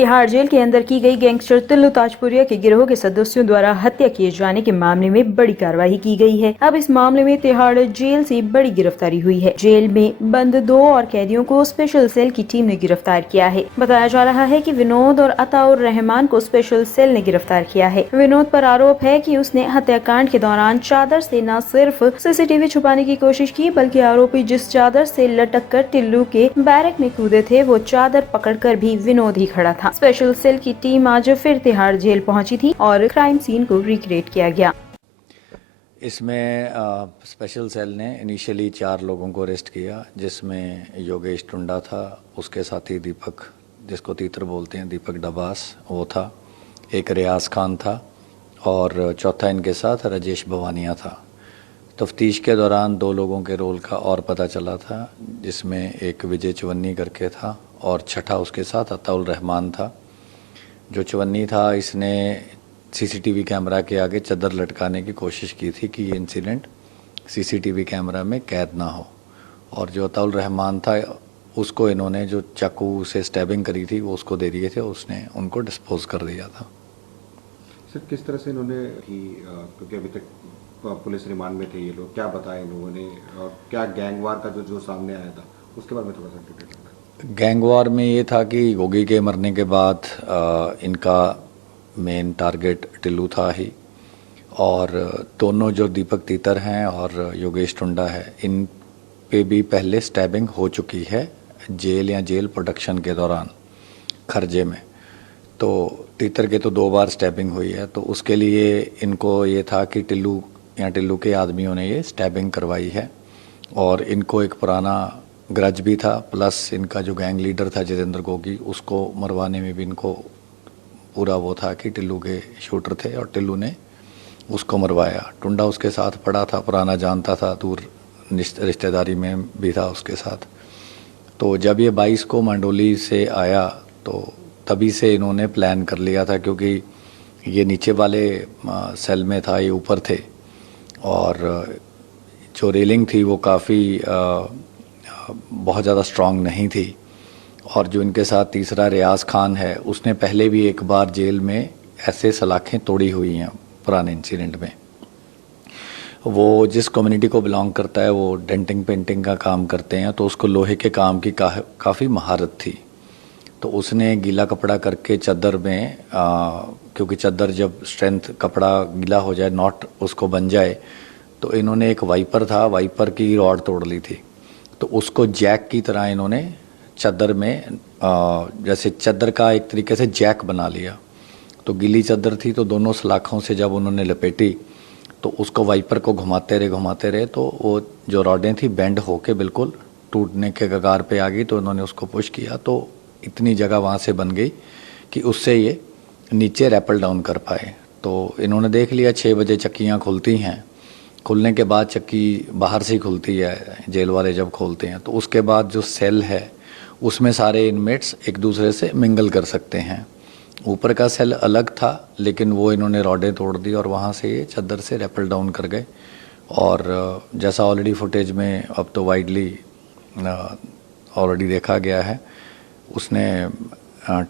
Tihar jail के अंदर की गई गैंगस्टर टिल्लू ताजपुरिया के गिरोह के सदस्यों द्वारा हत्या किए जाने के मामले में बड़ी कार्रवाई की गई है। अब इस मामले में तिहाड़ जेल से बड़ी गिरफ्तारी हुई है। जेल में बंद 2 और कैदियों को स्पेशल सेल की टीम ने गिरफ्तार किया है। बताया जा रहा है कि विनोद और अताउर रहमान को स्पेशल सेल ने गिरफ्तार किया है। विनोद पर आरोप है कि उसने हत्याकांड के दौरान चादर से न सिर्फ सीसीटीवी छुपाने की कोशिश की, बल्कि आरोपी जिस चादर से लटक कर टिल्लू के बैरक में कूदे थे, वो चादर पकड़कर भी विनोद ही खड़ा था। स्पेशल सेल की टीम आज फिर तिहाड़ जेल पहुंची थी और क्राइम सीन को रिक्रिएट किया गया। इसमें स्पेशल सेल ने इनिशियली 4 लोगों को अरेस्ट किया, जिसमें योगेश टुंडा था, उसके साथी दीपक, जिसको तीतर बोलते हैं, दीपक डबास वो था, एक रियाज खान था और चौथा इनके साथ राजेश भवानिया था। तफ्तीश के दौरान 2 लोगों के रोल का और पता चला था, जिसमें एक विजय चवन्नी करके था और छठा उसके साथ अताउर रहमान था। जो चवन्नी था, इसने सीसीटीवी कैमरा के आगे चादर लटकाने की कोशिश की थी कि ये इंसिडेंट सीसीटीवी कैमरा में कैद ना हो, और जो अताउर रहमान था उसको इन्होंने जो चाकू से स्टैबिंग करी थी वो उसको दे दिए थे, उसने उनको डिस्पोज कर दिया था। सर, किस तरह से इन्होंने क्योंकि अभी तक पुलिस रिमांड में थे ये लोग, क्या बताया इन लोगों ने और क्या गैंगवार का जो सामने आया था उसके बारे में थोड़ा सा डिटेल। गैंगवार में ये था कि गोगी के मरने के बाद इनका मेन टारगेट टिल्लू था ही, और दोनों जो दीपक तीतर हैं और योगेश टुंडा है, इन पे भी पहले स्टैबिंग हो चुकी है जेल या जेल प्रोडक्शन के दौरान खर्जे में। तो तीतर के तो 2 बार स्टैबिंग हुई है, तो उसके लिए इनको ये था कि टिल्लू या टिल्लू के आदमियों ने ये स्टैबिंग करवाई है, और इनको एक पुराना ग्रज भी था, प्लस इनका जो गैंग लीडर था जितेंद्र गोगी, उसको मरवाने में भी इनको पूरा वो था कि टिल्लू के शूटर थे और टिल्लू ने उसको मरवाया। टुंडा उसके साथ पड़ा था, पुराना जानता था, दूर रिश्तेदारी में भी था उसके साथ। तो जब ये 22 को मंडोली से आया तो तभी से इन्होंने प्लान कर लिया था, क्योंकि ये नीचे वाले सेल में था, ये ऊपर थे, और जो रेलिंग थी वो काफ़ी बहुत ज़्यादा स्ट्रांग नहीं थी। और जो इनके साथ तीसरा रियाज खान है, उसने पहले भी एक बार जेल में ऐसे सलाखें तोड़ी हुई हैं पुराने इंसिडेंट में। वो जिस कम्युनिटी को बिलोंग करता है वो डेंटिंग पेंटिंग का काम करते हैं, तो उसको लोहे के काम की काफ़ी महारत थी। तो उसने गीला कपड़ा करके चादर में क्योंकि चादर जब स्ट्रेंथ कपड़ा गीला हो जाए, नॉट उसको बन जाए, तो इन्होंने एक वाइपर था, वाइपर की रॉड तोड़ ली थी, तो उसको जैक की तरह इन्होंने चादर में जैसे चादर का एक तरीके से जैक बना लिया। तो गीली चादर थी, तो दोनों सलाखों से जब उन्होंने लपेटी तो उसको वाइपर को घुमाते रहे, तो वो जो रॉडें थी बेंड होके बिल्कुल टूटने के कगार पे आ गई। तो उन्होंने उसको पुश किया, तो इतनी जगह वहाँ से बन गई कि उससे ये नीचे रैपल डाउन कर पाए। तो इन्होंने देख लिया 6 बजे चक्कियाँ खुलती हैं, खुलने के बाद चक्की बाहर से ही खुलती है, जेल वाले जब खोलते हैं, तो उसके बाद जो सेल है उसमें सारे इनमेट्स एक दूसरे से मिंगल कर सकते हैं। ऊपर का सेल अलग था, लेकिन वो इन्होंने रॉडें तोड़ दी और वहाँ से ये चादर से रैपल डाउन कर गए। और जैसा ऑलरेडी फुटेज में अब तो वाइडली ऑलरेडी देखा गया है, उसने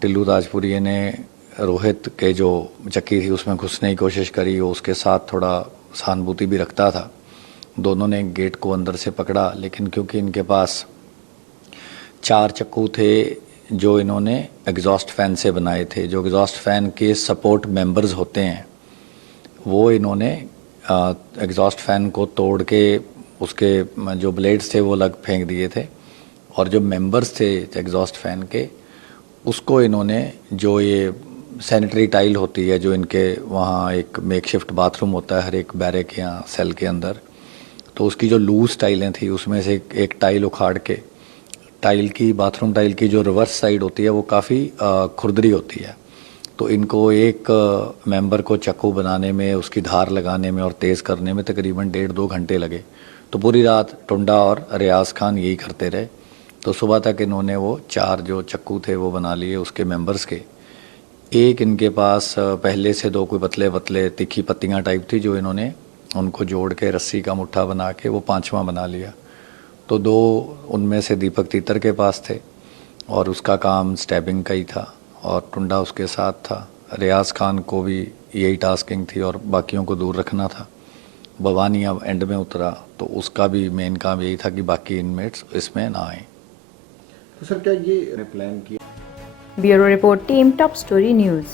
टिल्लू ताजपुरिया ने रोहित के जो चक्की थी उसमें घुसने की कोशिश करी, वो उसके साथ थोड़ा सहानुभूति भी रखता था। दोनों ने गेट को अंदर से पकड़ा, लेकिन क्योंकि इनके पास 4 चाकू थे जो इन्होंने एग्जॉस्ट फैन से बनाए थे, जो एग्जॉस्ट फैन के सपोर्ट मेंबर्स होते हैं, वो इन्होंने एग्जॉस्ट फैन को तोड़ के उसके जो ब्लेड्स थे वो अलग फेंक दिए थे, और जो मेंबर्स थे एग्जॉस्ट फैन के, उसको इन्होंने जो ये सैनिटरी टाइल होती है, जो इनके वहाँ एक मेकशिफ्ट बाथरूम होता है हर एक बैरक या सेल के अंदर, तो उसकी जो लूज टाइलें थी उसमें से एक टाइल उखाड़ के, टाइल की बाथरूम टाइल की जो रिवर्स साइड होती है वो काफ़ी खुरदरी होती है, तो इनको एक मेंबर को चाकू बनाने में, उसकी धार लगाने में और तेज़ करने में तकरीबन 1.5-2 घंटे लगे। तो पूरी रात टुंडा और रियाज खान यही करते रहे। तो सुबह तक इन्होंने वो 4 जो चाकू थे वो बना लिए उसके मेंबर्स के। एक इनके पास पहले से 2 कोई पतले पतले तीखी पत्तियाँ टाइप थी, जो इन्होंने उनको जोड़ के रस्सी का मुट्ठा बना के वो 5वां बना लिया। तो 2 उनमें से दीपक तीतर के पास थे और उसका काम स्टैबिंग का ही था, और टुंडा उसके साथ था। रियाज खान को भी यही टास्किंग थी और बाकियों को दूर रखना था। भवानी अब एंड में उतरा तो उसका भी मेन काम यही था कि बाकी इनमेट्स इसमें ना आए। तो सर क्या ये प्लान किया? Bureau report team top story news.